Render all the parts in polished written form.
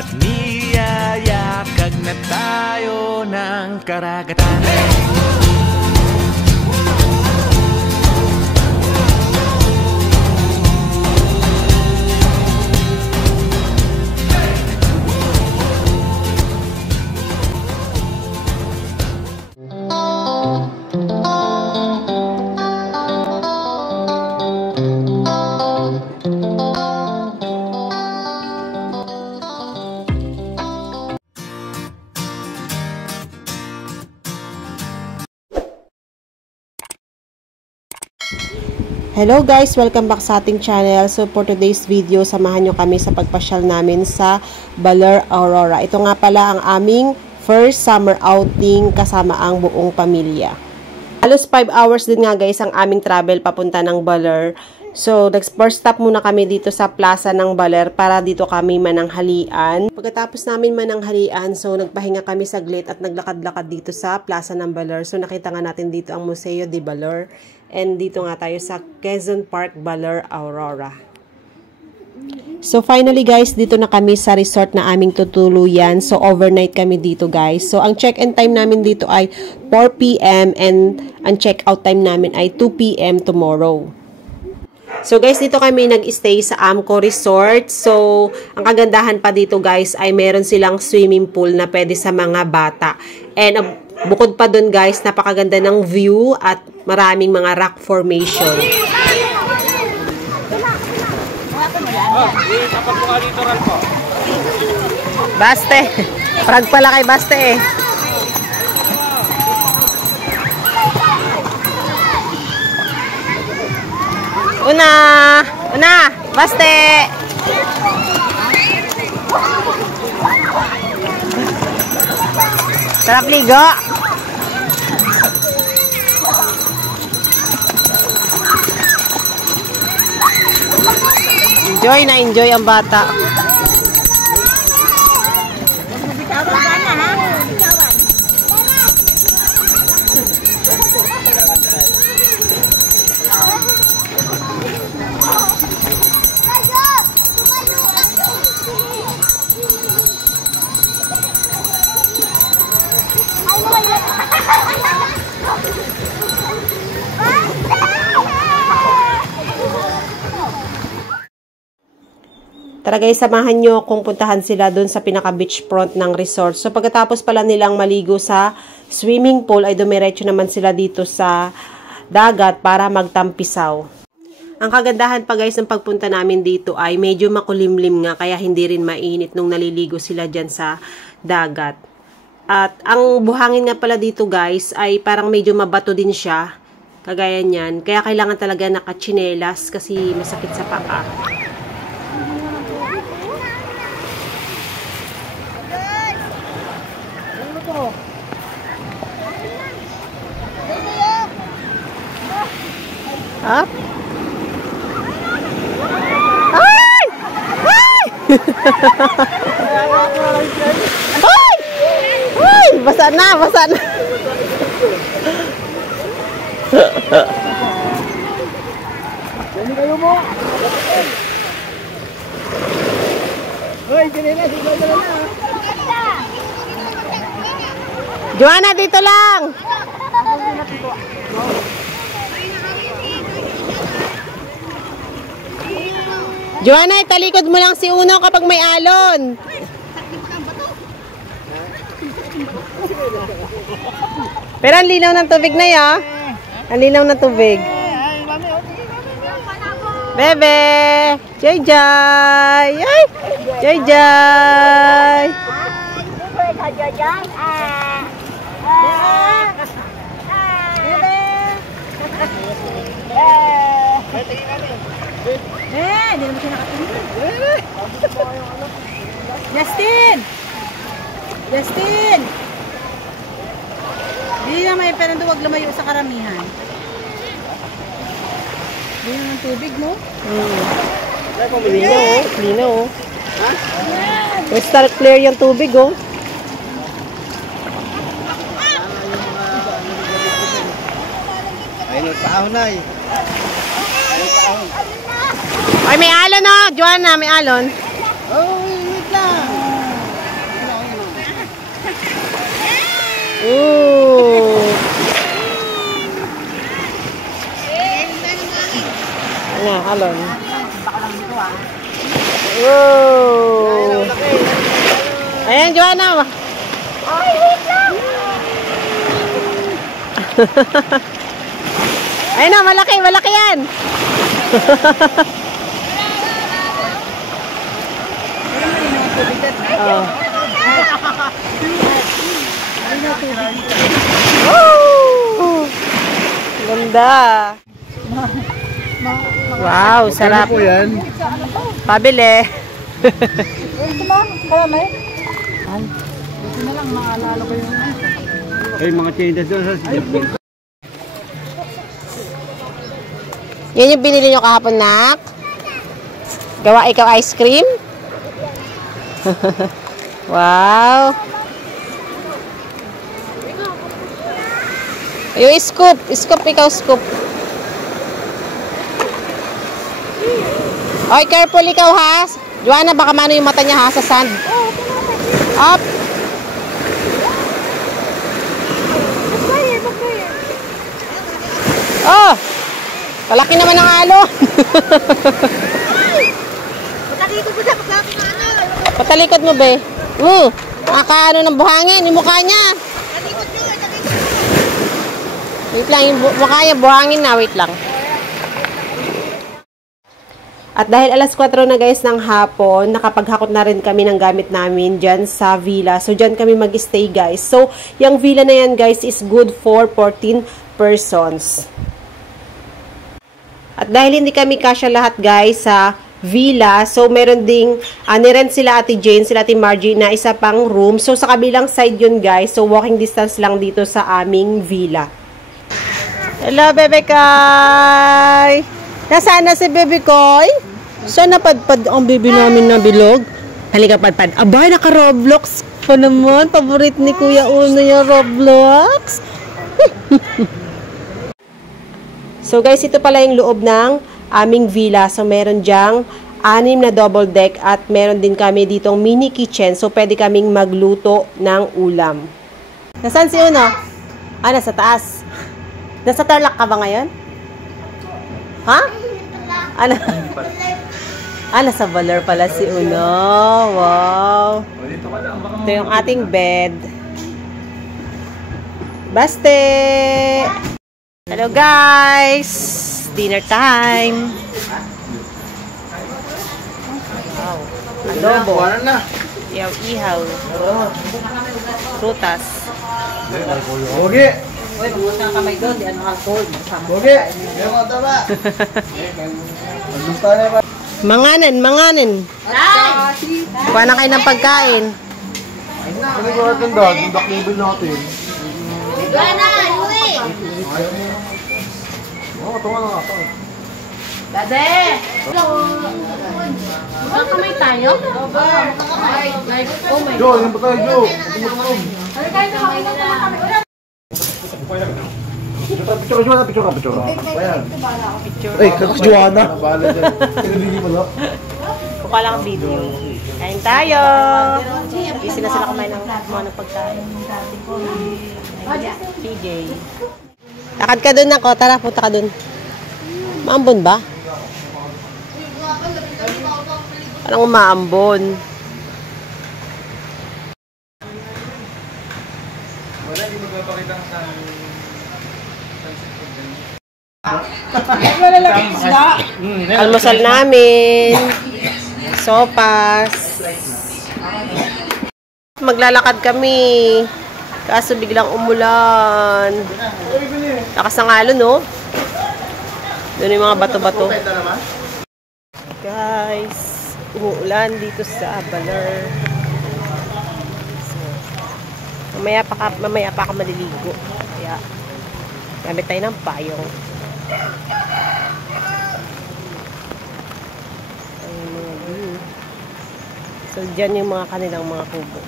at niyayakag na tayo ng karagatan. Hello guys! Welcome back sa ating channel. So for today's video, samahan nyo kami sa pagpasyal namin sa Baler, Aurora. Ito nga pala ang aming first summer outing kasama ang buong pamilya. Halos 5 hours din nga guys ang aming travel papunta ng Baler. So first stop muna kami dito sa plaza ng Baler para dito kami mananghalian. Pagkatapos namin mananghalian, so nagpahinga kami saglit at naglakad-lakad dito sa plaza ng Baler. So nakita nga natin dito ang Museo de Baler. And dito nga tayo sa Quezon Park, Baler, Aurora. So finally guys, dito na kami sa resort na aming tutuluyan. So overnight kami dito guys. So ang check-in time namin dito ay 4 PM and ang check-out time namin ay 2 PM tomorrow. So guys, dito kami nag-stay sa Amco Resort. So ang kagandahan pa dito guys ay meron silang swimming pool na pwede sa mga bata. And bukod pa dun guys, napakaganda ng view at maraming mga rock formation. Baste. Prag pala kay Baste eh. Una, Baste. Sarap ligo. Enjoy na enjoy ang bata. Tara guys, samahan nyo kung puntahan sila dun sa pinaka beach front ng resort. So pagkatapos pala nilang maligo sa swimming pool ay dumiretso naman sila dito sa dagat para magtampisaw. Ang kagandahan pa guys ng pagpunta namin dito ay medyo makulimlim nga kaya hindi rin mainit nung naliligo sila dyan sa dagat. At ang buhangin nga pala dito guys ay parang medyo mabato din siya. Kagaya niyan. Kaya kailangan talaga nakachinelas kasi masakit sa paa. Up. Ay! Ay! Ay! Ay! Basa na, basa na. Dali kayo mo. Hoy, dali na, dali na. Joanna, dito lang. Joanna, italikod mo lang si Uno kapag may alon. Pero ang linaw ng tubig na ya. Ang linaw ng tubig. Bebe! Joy Joy! Ay! Joy Joy! Hindi naman siya nakatingin. Justin! Justin! Hindi naman, pero huwag lumayo sa karamihan. Hindi naman tubig, no? Lino, lino. Crystal clear yung tubig, oh. Ay, nagpaahon na eh. Ay, may alon, oh. Joanna, may alon. Oh, wait lang. Alon. Baka lang dito ah. Wow! Ayan, Joanna. Ay, wait lang! Ayun na, malaki yan. Oh. Woo! Ganda. Wow, sarap. Ano po yan? Pabili. Ito ba? Karamay? Ay, ito na lang maalala ko yung Ay, mga changes doon sa Japan. Yan yung binili nyo kahapon, nak? Gawa ikaw ice cream? Wow! Yung scoop. Scoop, ikaw scoop. Oy, careful ikaw ha. Joanna, baka mano yung mata niya ha sa sand. Up! Oh! Palaki naman ang alon. Patalikod mo na pagkaki na ano. Patalikod mo, be. Nakakaano ng buhangin. Yung mukha niya. Talikod nyo, talikod. Wait lang, yung mukha niya buhangin na. Wait lang. At dahil alas 4 na guys ng hapon, nakapaghakot na rin kami ng gamit namin dyan sa villa. So, dyan kami mag-stay guys. So, yung villa na yan guys is good for 14 persons. At dahil hindi kami kasya lahat guys sa villa, so meron ding nirent sila Ate Jane, sila Ate Margie na isa pang room. So, sa kabilang side yun guys. So, walking distance lang dito sa aming villa. Hello, Bebe Koy! Nasaan na si Bebe Koy? Saan napadpad ang baby namin na bilog? Halika, padpad. Abay, naka-Roblox pa naman. Paborit ni Kuya Uno yung Roblox. So, guys, ito pala yung loob ng aming villa. So, meron dyang 6 na double deck at meron din kami ditong mini kitchen. So, pwede kaming magluto ng ulam. Nasaan si Uno? Nasa taas. Nasa Tarlac ka ba ngayon? Ha? Nasa Baler pala si Uno. Wow. Ito yung ating bed. Baste! Hello guys! Dinner time! Wow. Adobo. Ihaw-ihaw. Prutas. Bogi! Uy, magmusta ka kamay doon. Di ano alcohol. Bogi! Yung mga taba! Maglusta na ba? Manganin! Kuha na kayo ng pagkain. Ano ba natin dad? Yung daklibil natin. Gana, uwi! Oo, tunga na nga. Dade! Magkakamay tayo? Oh my Jo, yan ba tayo, Jo? Tumutulog. Picture ka. Ayan. Ay, kakas Joanna. Bahala dyan. Pinabigay mo na. Kuha lang ang video. Kain tayo! Busy na sila kumain ng mga pagkain. PJ. Lakad ka dun ako. Tara, punta ka dun. Maambon ba? Parang umaambon. Wala, hindi magpapakita sa Almusal namin. Sopas. Maglalakad kami. Kaso biglang umulan. Lakas ng alon, no? Doon yung mga bato-bato. Guys, umuulan dito sa Baler. So, mamaya pa ako maliligo. Kaya, gamit tayo ng payong. Ayun, mga view. So, dyan yung mga kanilang mga kubo.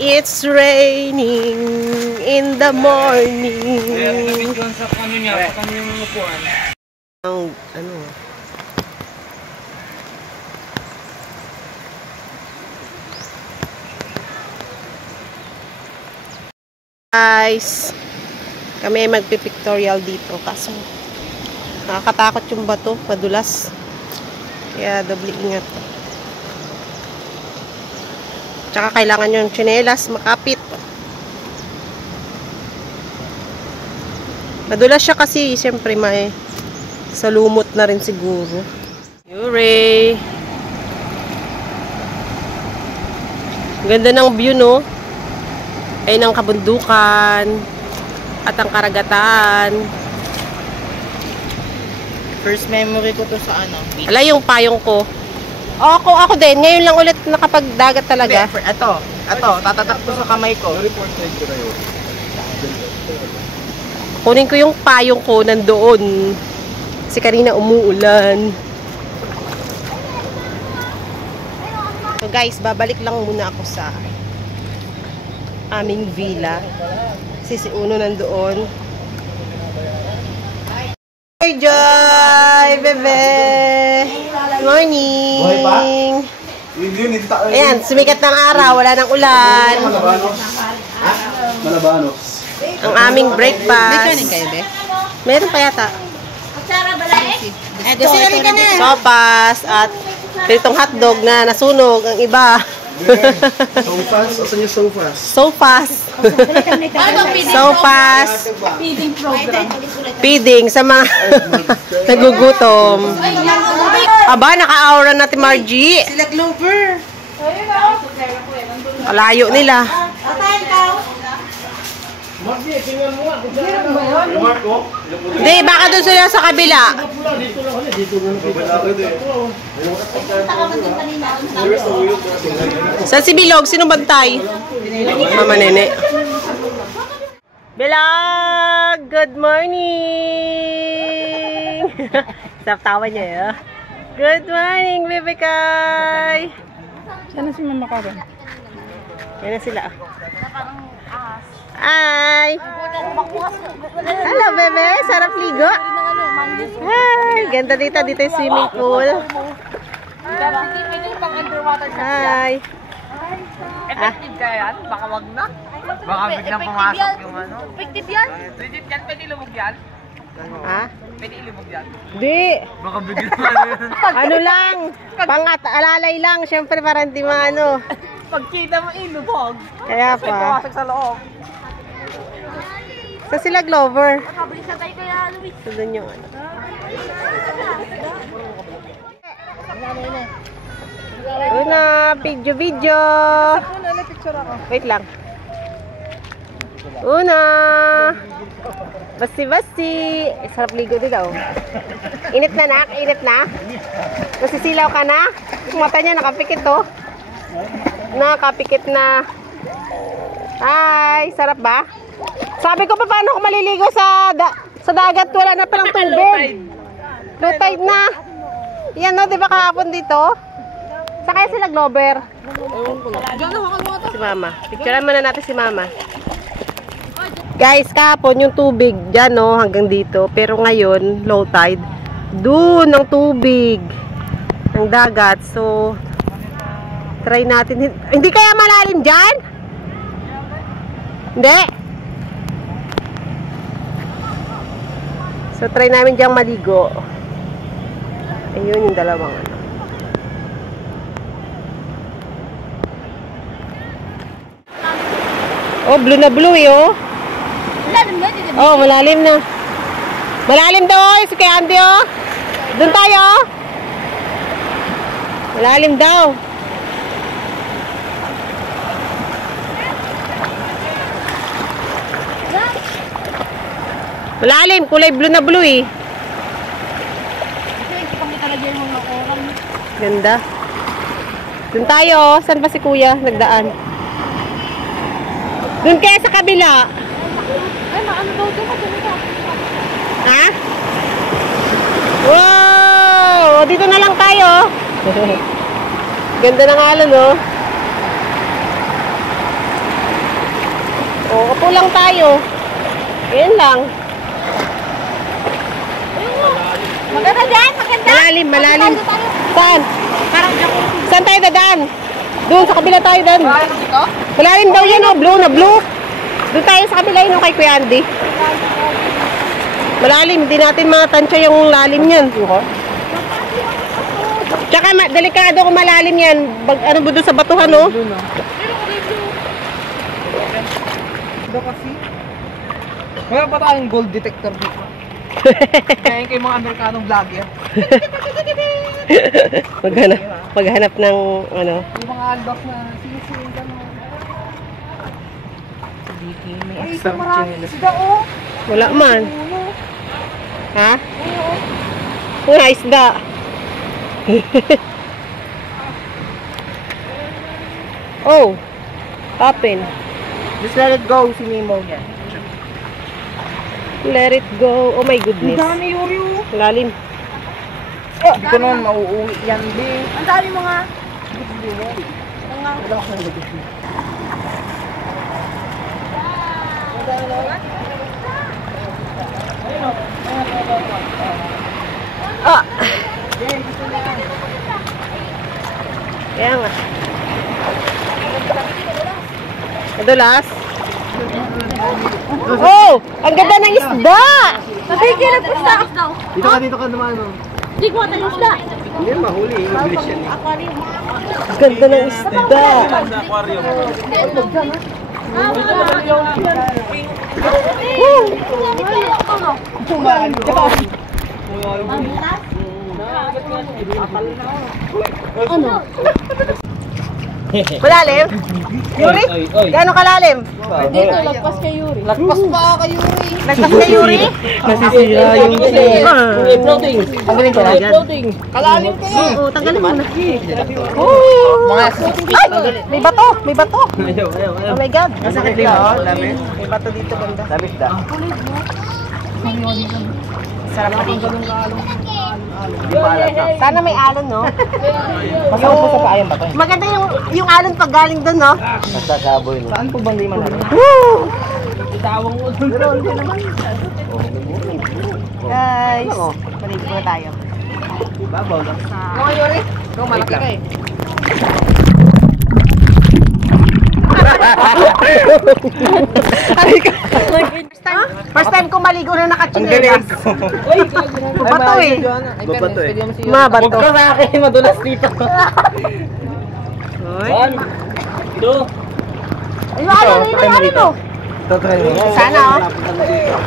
It's raining in the morning. Sa kanya niya, sa kanyang upuan. Ang, ano, guys, Kami ay magpipictorial dito. Kaso, nakakatakot yung bato. Madulas. Kaya doble ingat. Tsaka kailangan yung tsinelas makapit. Madulas siya kasi, siyempre may salumot na rin siguro. Yuri! Ganda ng view, no? Ay ng kabundukan at ang karagatan. First memory ko to sa ano? Ala yung payong ko. Oh, ako din. Ngayon lang ulit nakapagdagat talaga. Ito, tatatak ko sa kamay ko. Kunin ko yung payong ko nandoon. Kasi kanina umuulan. So guys, babalik lang muna ako sa aming villa. Kasi si Uno nandoon. Hi Joy! Bebe! Morning! Ayan, sumikat ng araw. Wala nang ulan. Malabano. Ang aming breakfast. Meron pa yata. Sopas at pritong hotdog na nasunog ang iba. Sofas? Asan yung sofas? Sopas. Sopas. Feeding program. Feeding sa mga nagugutom. Aba, naka-aura natin Margie. Sila Clover. Kalayo nila. Hindi, baka doon sila sa kabila. Saan si Bilog? Sino bantay? Mama Nene. Bilog! Good morning! Sarap tawa niya, eh. Good morning, Bebe Kai! Sana si Mama Karen? Yan na sila. Hi! Hello, Bebe! Sarap ligo! Hi! Ganda dito. Dito yung swimming pool. Hi! Effective kaya yan? Baka wag na. Baka biglang pumasok yung ano. Effective yan? Legit yan? Pwede ilubog yan? Ha? Pwede ilubog yan? Di! Baka biglang Ano lang? Alalay lang. Siyempre, para hindi maano. pagkita mo ilubog. Kaya pa. Pumasok sa loob. Sa sila Glover. So, dun yung ano. Una, video. Wait lang. Una. Basti. Sarap ligo din daw. Init na, nak? Init na? Nasisilaw ka na? Yung mata niya nakapikit, oh. Nakapikit na. Hi, sarap ba? Sabi ko pa, paano ako maliligo sa dagat? Wala na palang tubig. Low tide na. Yan, no? Di ba kahapon dito? Sakay sila Glover. Si Mama. Picturean muna natin si Mama. Guys, kahapon yung tubig dyan, no? Hanggang dito. Pero ngayon, low tide. Doon ang tubig ng dagat. So, try natin. Hindi kaya malalim dyan? Hindi. So, try namin diyang maligo. Ayun yung dalawang ano. Oh, blue na blue, eh, oh. Oh, malalim na. Malalim daw, oh. Si kay Andy, oh. Doon tayo, oh. Malalim daw. Malalim, kulay blue na blue, eh. Ganda. Doon tayo. Saan ba si Kuya? Nagdaan. Doon kaya sa kabila. Ay, maano daw ito? Ha? Wow! Dito na lang tayo. Ganda ng alon, oh. Oh, upo lang tayo. Ayan lang. Maganda dyan, maganda. Malalim. Saan? Saan tayo dadaan? Doon, sa kabila tayo dan. Malalim daw yan, oh. Blue na blue. Doon tayo sa kabila yun, oh, kay Kuya Andy. Malalim, hindi natin matansya yung lalim yan. Tsaka delikado kung malalim yan. Ano ba doon sa batuhan, no? Ito kasi. Wala pa tayong gold detector dito. Kaya kayo mga Amerikanong vlogger. Maghanap ng ano. Yung mga unbox na sinising gano'n. Ay, ito marami isda oh. Wala man. Ha? Wala isda. Oh. Open. Just let it go, si Nemo niya. Let it go. Oh my goodness. Ang dami, Yuri oh. Lalim. Hindi ko naman mauuwi yan, be. Ang dami mga... Ah. Kaya nga. Madulas. Oh! Ang ganda ng isda! Nabigyan ng isda! Dito ka naman, no? Hindi ko ata yung isda. Hindi, mahuli. English yan, eh. Ang ganda ng isda! Ano? Malalim? Yuri? Gano'ng kalalim? Dito, lagpas kay Yuri. Lagpas pa kay Yuri. Nagpas kay Yuri? Nasisira yung Floating. Tanggalin ko na dyan. Kalalim kaya. Oo, tanggalin mo na. Mga Ay! May bato! May bato! Ayaw. Oh my God! Masakit din ako, dami. May bato dito banda. Dami isda. Sarap pa dito. Sana may alon, no? Masakit po sa paa yung bato. Maganda yung alon pag galing doon, no? Masasaboy, no? Saan po bang di man namin? Woo! tawang mo doon. Guys, maligo na tayo. Babaw lang. Mga Yuri, ikaw malaki ka eh. First time ko maligo na nakachinelas. Bato eh. Babato eh. Mabato. Huwag ka sa akin, madulas dito. Oy. Ito. Ayun, ano mo? Totry mo. Sana oh.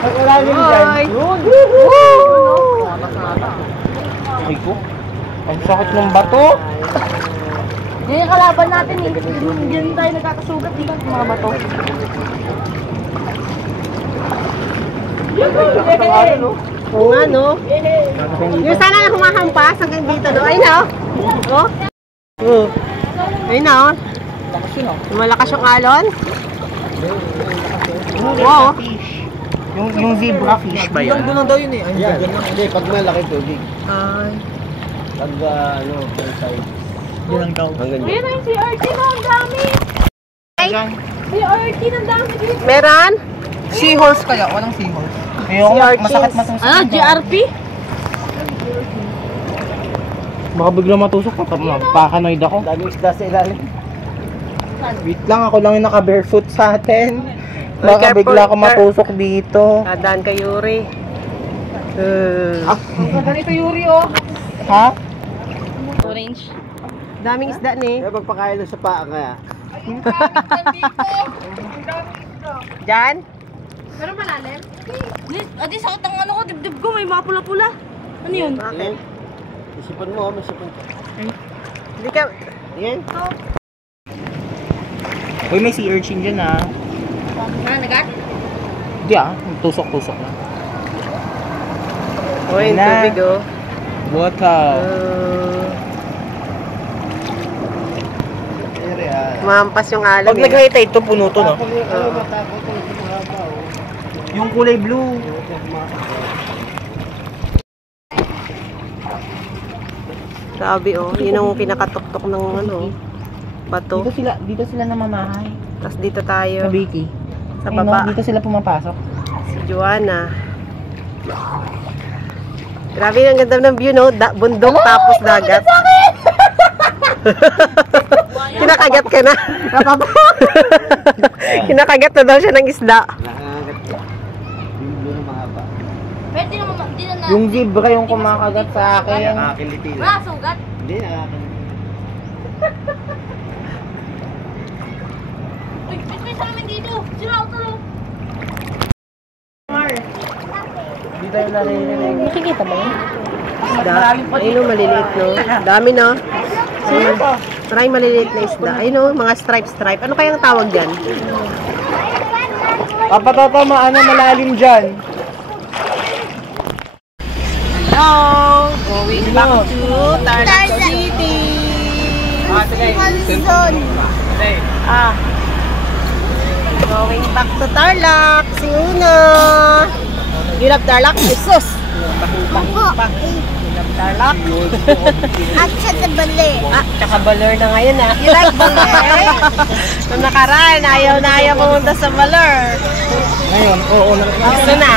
Wala rin dyan. Oy. Ay ko. Ang sakit ng bato. Yan yung kalaban natin eh. Diyan tayo nagkakasugat dito. Mga bato. Oo nga, no? Yung sana na humahampas hanggang dito, no? Ayun na, oh. Oh. Ayun na, oh. Malakas yung alon. Wow. Yung zebra fish ba yan? Doon daw yun eh. Yan. Hindi, pag malaki tubig. Ay. Pag ano, side. Yun ang daw. Hanggang Ayun na yung si RT na, ang dami. Si RT na, ang dami dito. Meron? Seahorse kaya? Walang seahorse. Sea urchins. Masakit matusok. Ah, GRP? Baka bigla matusok pa. Pakanoid ako. Daming isda sa ilalim. Wait lang, ako lang yung naka-barefoot sa atin. Ay, Baka careful, bigla ako matusok dito. Tandaan kay Yuri. Ang ganda nito, Yuri, oh. Ha? Orange. Daming isda ni. Kaya pagpakain sa paa kaya. Diyan? Pero malalim? Adi, sakit ang ano ko, dibdib ko, may mga pula-pula. Ano yun? Bakit? Isipan mo, may isipan ka. Hindi ka... Yan. Uy, may sea urchin dyan, ah. Nagat? Hindi, ah. Tusok-tusok lang. Uy, yung Na. tubig, oh. Water. Mampas yung alon. Pag nag-high tide, ito puno to, no? Yung kulay blue. Sabi, oh. Yun ang pinakatuktok ng ano, bato. Dito sila namamahay. Tapos dito tayo. Sa Vicky. Sa baba. Dito sila pumapasok. Si Joanna. Grabe, ang ganda ng view, no? Bundok tapos dagat. Kinakagat ka na. Kinakagat na daw siya ng isda. Nakagat ka. Pwede naman, di na Yung zebra yung kumakagat sa akin. Nakakiliti lang. Wala, sugat. Hindi, nakakiliti. Uy, may salamin dito. Sila ako talo. Hindi tayo naririnig. Nakikita ba yun? Ayun o, maliliit no. Dami no. Maraming maliliit na isda. Ayun o, mga stripe. Ano kayang tawag dyan? Papatatamaan na malalim dyan. Hello! Going back to Tarlac City. Going back to Tarlac. Si Una. You love Tarlac? Jesus! You love Tarlac? At sa baler. Tsaka Baler na ngayon ah. You like Baler? Nung nakaraan, ayaw na ayaw pumunta sa Baler. Ngayon, oo na. Gusto na.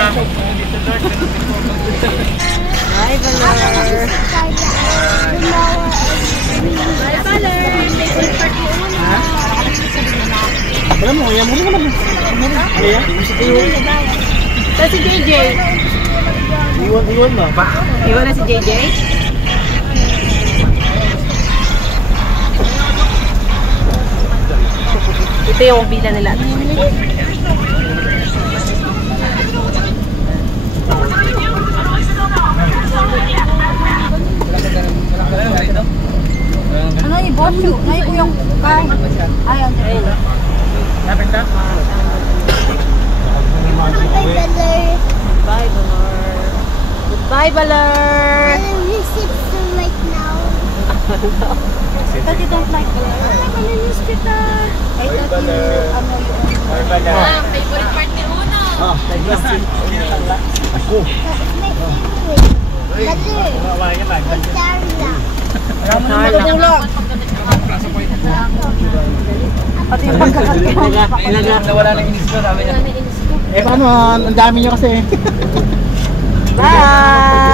Hi, Baler. Alam mo, yan mo naman. Sa si JJ. Iwan mo. Iwan na si JJ? Ito yung bila nila. Ano yung bosyo? Ay, yung kain. Ay, ang Ayun. Lapit ka? Bye, Baler. Goodbye, Baler. But you don't like baler. Ay, malinis kita. Ay, Baler. favorite part ni Una. Ako. Pati yung pagkakataon. Nawala na inis ko, sabi niya. Eh, paano? Ang dami nyo kasi. Bye!